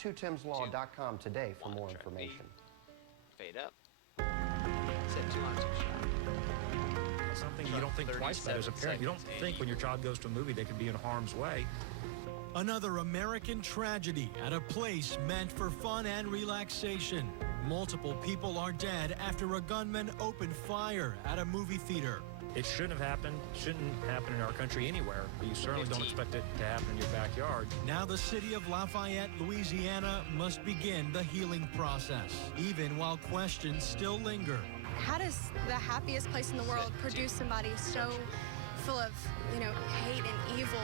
2timslaw.com today for more information. Fade up. Set 2 on 2 shot. Something you don't think twice about as a parent. You don't think when your child goes to a movie they could be in harm's way. Another American tragedy at a place meant for fun and relaxation. Multiple people are dead after a gunman opened fire at a movie theater. It shouldn't have happened, shouldn't happen in our country anywhere, but you certainly don't expect it to happen in your backyard. Now the city of Lafayette, Louisiana must begin the healing process, even while questions still linger. How does the happiest place in the world produce somebody so full of, hate and evil?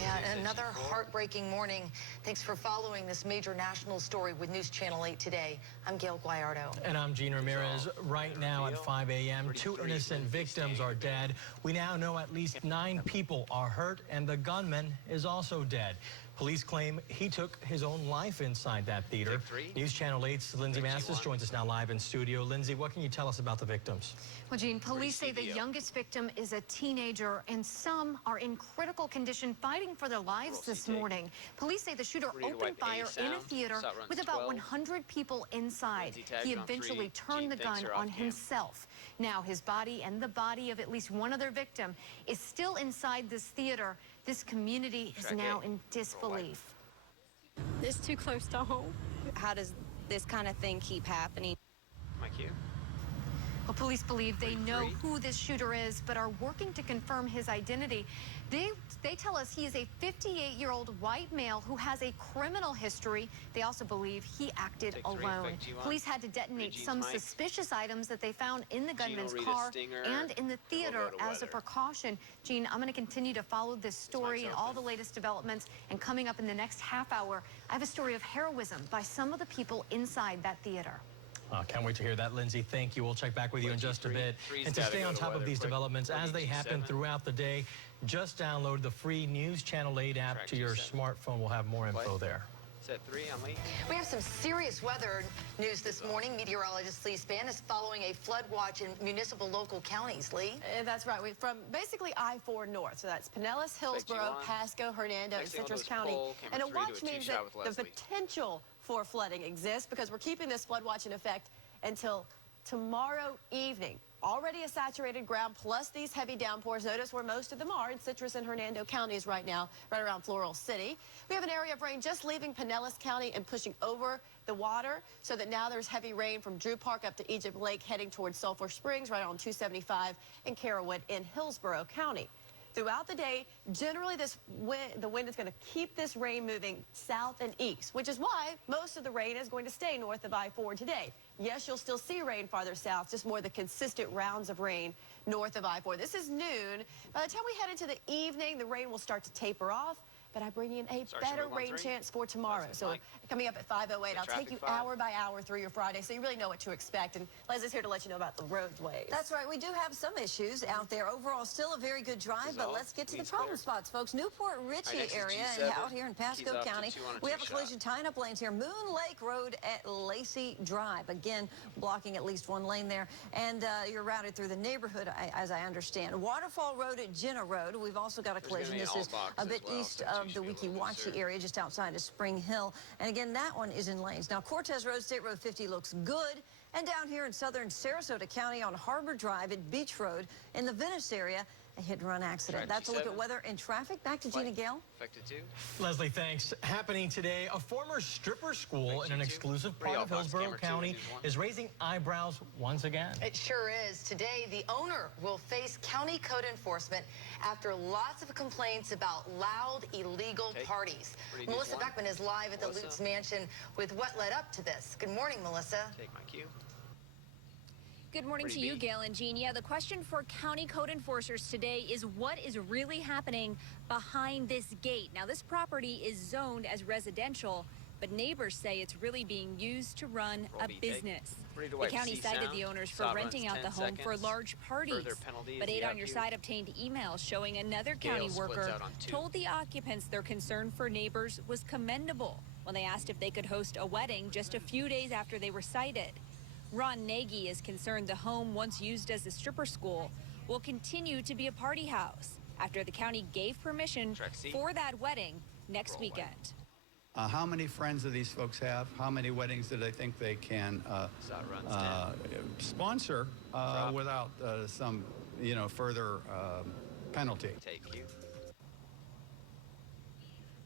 Yeah, another heartbreaking morning. Thanks for following this major national story with News Channel 8 today. I'm Gail Guayardo. And I'm Gene Ramirez. Right now at 5 a.m., 2 innocent victims are dead. We now know at least 9 people are hurt, and the gunman is also dead. Police claim he took his own life inside that theater. News Channel 8's Lindsay Mastis joins us now live in studio. Lindsay, what can you tell us about the victims? Well, Gene, police say the youngest victim is a teenager, and some are in critical condition fighting for their lives this morning. Police say the shooter opened fire in a theater with about 100 people inside. He eventually turned the gun on himself. Now his body and the body of at least one other victim is still inside this theater. This community is now in disbelief. It's too close to home. How does this kind of thing keep happening? My cue. Well, police believe they know who this shooter is, but are working to confirm his identity. They tell us he is a 58-year-old white male who has a criminal history. They also believe he acted alone. Police had to detonate some suspicious items that they found in the gunman's car and in the theater as a precaution. Gene, I'm going to continue to follow this story and all the latest developments. And coming up in the next half hour, I have a story of heroism by some of the people inside that theater. Can't wait to hear that, Lindsay. Thank you. We'll check back with you in just a bit. And to stay on top of these developments as they happen throughout the day, just download the free News Channel 8 app to your smartphone. We'll have more info there. Set 3 on Lee. We have some serious weather news this morning. Meteorologist Lee Spann is following a flood watch in municipal local counties. Lee? That's right. From basically I-4 north. So that's Pinellas, Hillsborough, Pasco, Hernando, and Citrus County. And a watch means that the potential for flooding exists because we're keeping this flood watch in effect until tomorrow evening. Already a saturated ground, plus these heavy downpours. Notice where most of them are in Citrus and Hernando counties right now, right around Floral City. We have an area of rain just leaving Pinellas County and pushing over the water, so that now there's heavy rain from Drew Park up to Egypt Lake, heading towards Sulphur Springs, right on 275 and Carrollwood in Hillsborough County. Throughout the day, generally the wind is going to keep this rain moving south and east, which is why most of the rain is going to stay north of I-4 today. Yes, you'll still see rain farther south, just more the consistent rounds of rain north of I-4. This is noon. By the time we head into the evening, the rain will start to taper off. But I bring in a better rain chance for tomorrow. So coming up at 5:08, I'll take you hour by hour through your Friday, so you really know what to expect. And Leslie's here to let you know about the roadways. That's right. We do have some issues out there. Overall, still a very good drive, but let's get to the problem spots, folks. Newport Richey area and out here in Pasco County. We have a collision tying up lanes here. Moon Lake Road at Lacey Drive. Again, blocking at least one lane there. And you're routed through the neighborhood, as I understand. Waterfall Road at Jenna Road. We've also got a collision. This is a bit east of the Weeki-Wachee area, just outside of Spring Hill. And again, that one is in lanes. Now, Cortez Road, State Road 50 looks good. And down here in southern Sarasota County on Harbor Drive at Beach Road in the Venice area, a hit-and-run accident. That's a look at weather and traffic. Back to Gina Gale. Leslie, thanks. Happening today, a former stripper school in an exclusive part of Hillsborough County is raising eyebrows once again. It sure is. Today, the owner will face county code enforcement after lots of complaints about loud, illegal parties. Melissa Beckman is live at the Lutz Mansion with what led up to this. Good morning, Melissa. Take my cue. Good morning to you, Gail and Jean. Yeah, the question for county code enforcers today is what is really happening behind this gate. Now, this property is zoned as residential, but neighbors say it's really being used to run a business. The county cited the owners for renting out the home for large parties. But 8 on Your Side obtained emails showing another county worker told the occupants their concern for neighbors was commendable when they asked if they could host a wedding just a few days after they were cited. Ron Nagy is concerned the home, once used as a stripper school, will continue to be a party house after the county gave permission for that wedding next weekend. How many friends do these folks have? How many weddings do they think they can sponsor without some, further penalty? Take you.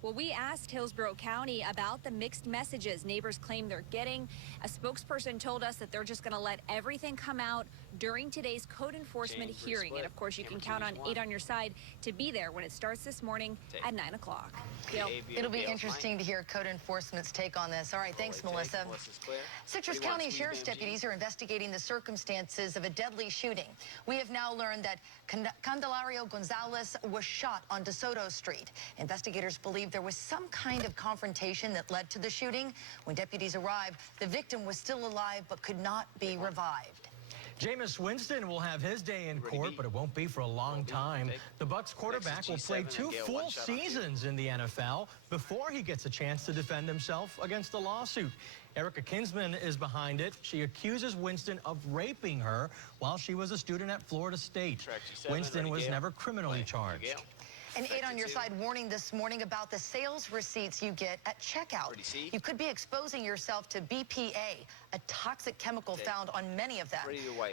Well, we asked Hillsborough County about the mixed messages neighbors claim they're getting. A spokesperson told us that they're just going to let everything come out during today's code enforcement hearing. And of course, you can count on 8 on your side to be there when it starts this morning at 9 o'clock. It'll be interesting to hear code enforcement's take on this. All right, thanks, Melissa. Citrus County Sheriff's deputies are investigating the circumstances of a deadly shooting. We have now learned that Candelario Gonzalez was shot on DeSoto Street. Investigators believe there was some kind of confrontation that led to the shooting. When deputies arrived, the victim was still alive but could not be revived. Jameis Winston will have his day in court, but it won't be for a long time. The Bucs quarterback will play 2 full seasons in the NFL before he gets a chance to defend himself against a lawsuit. Erica Kinsman is behind it. She accuses Winston of raping her while she was a student at Florida State. Winston was never criminally charged. An 8 on your side warning this morning about the sales receipts you get at checkout. You could be exposing yourself to BPA, a toxic chemical found on many of them.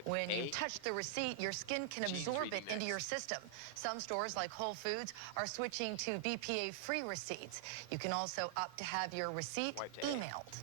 When you touch the receipt, your skin can absorb it into your system. Some stores like Whole Foods are switching to BPA-free receipts. You can also opt to have your receipt emailed.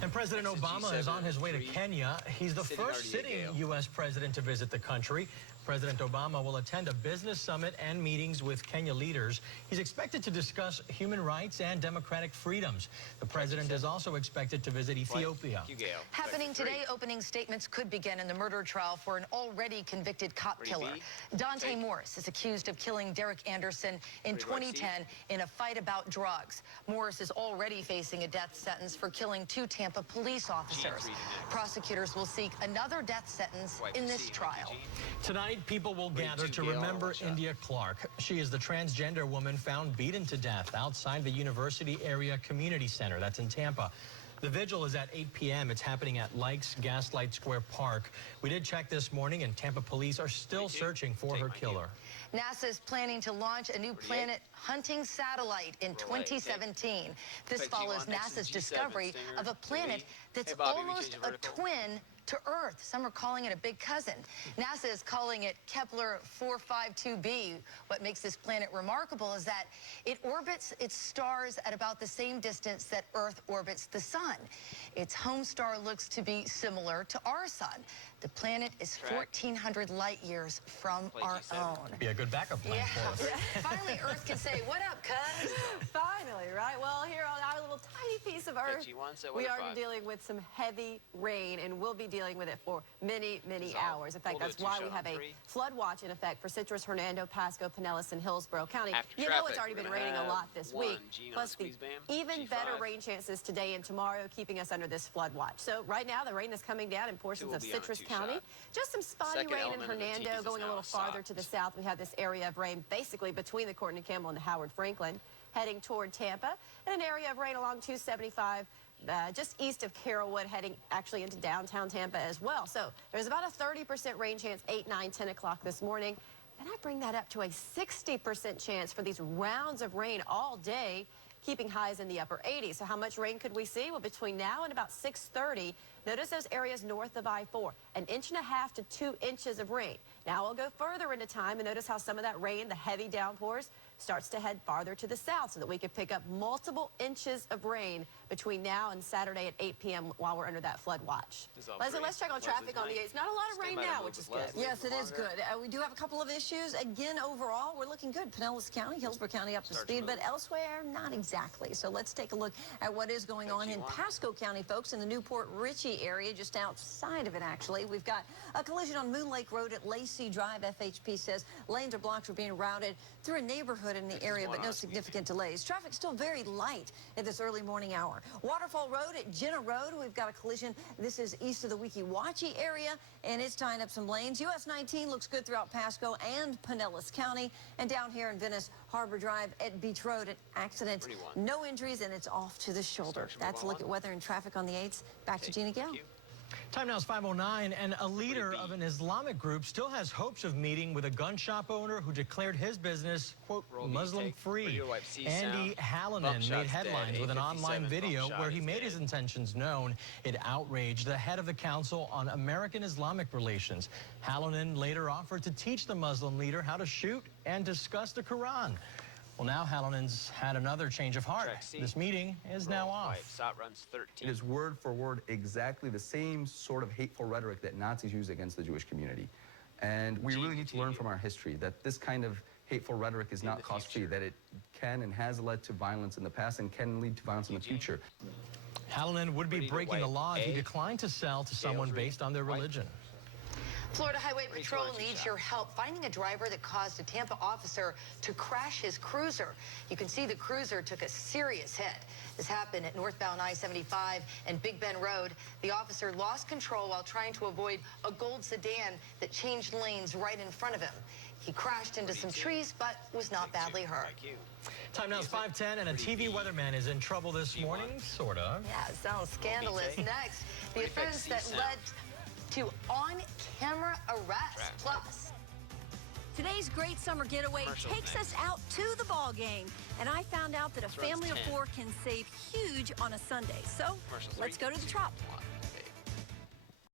And President Obama is on his way to Kenya. He's the first sitting U.S. president to visit the country. President Obama will attend a business summit and meetings with Kenya leaders. He's expected to discuss human rights and democratic freedoms. The president is also expected to visit Ethiopia. Happening today, opening statements could begin in the murder trial for an already convicted cop killer. Dante Morris is accused of killing Derek Anderson in 2010 in a fight about drugs. Morris is already facing a death sentence for killing 2 Tampa police officers. Prosecutors will seek another death sentence in this trial. Tonight, people will gather to remember India Clark. She is the transgender woman found beaten to death outside the University Area Community Center. That's in Tampa. The vigil is at 8 p.m. It's happening at Likes Gaslight Square Park. We did check this morning, and Tampa police are still searching for her killer. NASA is planning to launch a new planet hunting satellite in 2017. This follows NASA's discovery of a planet that's almost a twin to Earth. Some are calling it a big cousin. NASA is calling it Kepler 452b. What makes this planet remarkable is that it orbits its stars at about the same distance that Earth orbits the sun. Its home star looks to be similar to our sun. The planet is 1,400 light years from our own. Be a good backup plan for us. Finally, Earth can say, "What up, cuz?" Finally, right? Well, here on our little tiny piece of Earth, we are dealing with some heavy rain, and we'll be dealing with it for many, many hours. In fact, that's why we have a flood watch in effect for Citrus, Hernando, Pasco, Pinellas, and Hillsborough County. You know it's already been raining a lot this week, plus the even better rain chances today and tomorrow, keeping us under this flood watch. So right now, the rain is coming down in portions of Citrus County. Just some spotty rain in Hernando. Going a little farther to the south, we have this area of rain basically between the Courtney Campbell and the Howard Franklin, heading toward Tampa, and an area of rain along 275 just east of Carrollwood, heading actually into downtown Tampa as well. So there's about a 30% rain chance 8, 9, 10 o'clock this morning. And I bring that up to a 60% chance for these rounds of rain all day, keeping highs in the upper 80s. So how much rain could we see? Well, between now and about 6:30, notice those areas north of I-4, 1.5 inches to 2 inches of rain. Now we'll go further into time and notice how some of that rain, the heavy downpours, starts to head farther to the south so that we could pick up multiple inches of rain between now and Saturday at 8 p.m. while we're under that flood watch. Leslie, let's check on traffic on the 8th. Not a lot of rain now, which is good. Yes, it is good. We do have a couple of issues. Again, overall, we're looking good. Pinellas County, Hillsborough County up to speed, but elsewhere, not exactly. So let's take a look at what is going on in Pasco County, folks, in the Newport Richey area, just outside of it, actually. We've got a collision on Moon Lake Road at Lacey Drive. FHP says lanes are blocked for being routed through a neighborhood in the area, but no significant delays. Traffic still very light at this early morning hour. Waterfall Road at Jenna Road, we've got a collision. This is east of the Weeki Wachee area, and it's tying up some lanes. US 19 looks good throughout Pasco and Pinellas County, and down here in Venice Harbor Drive at Beach Road, an accident. No injuries, and it's off to the shoulder. That's a look at weather and traffic on the 8s. Back to Gina Gale. Time now is 5:09, and a leader of an Islamic group still has hopes of meeting with a gun shop owner who declared his business, quote, Muslim-free. Andy Hallinan made headlines with an online video where he made his intentions known. It outraged the head of the Council on American Islamic Relations. Hallinan later offered to teach the Muslim leader how to shoot and discuss the Quran. Well, now Hallinan's had another change of heart. This meeting is now off. Runs 13. It is word for word exactly the same sort of hateful rhetoric that Nazis used against the Jewish community. And we really need to learn from our history that this kind of hateful rhetoric is not cost-free, that it can and has led to violence in the past and can lead to violence in the future. Hallinan would be breaking the law if he declined to sell to someone based on their religion. Florida Highway Patrol needs your help finding a driver that caused a Tampa officer to crash his cruiser. You can see the cruiser took a serious hit. This happened at northbound I-75 and Big Bend Road. The officer lost control while trying to avoid a gold sedan that changed lanes right in front of him. He crashed into some trees, but was not badly hurt. Time now is 5:10, and a TV weatherman is in trouble this morning, sort of. Yeah, it sounds scandalous. Next, the offense that led to on-camera arrest. Plus, today's great summer getaway takes us out to the ball game, and I found out that a family of 4 can save huge on a Sunday. So let's go to the Trop.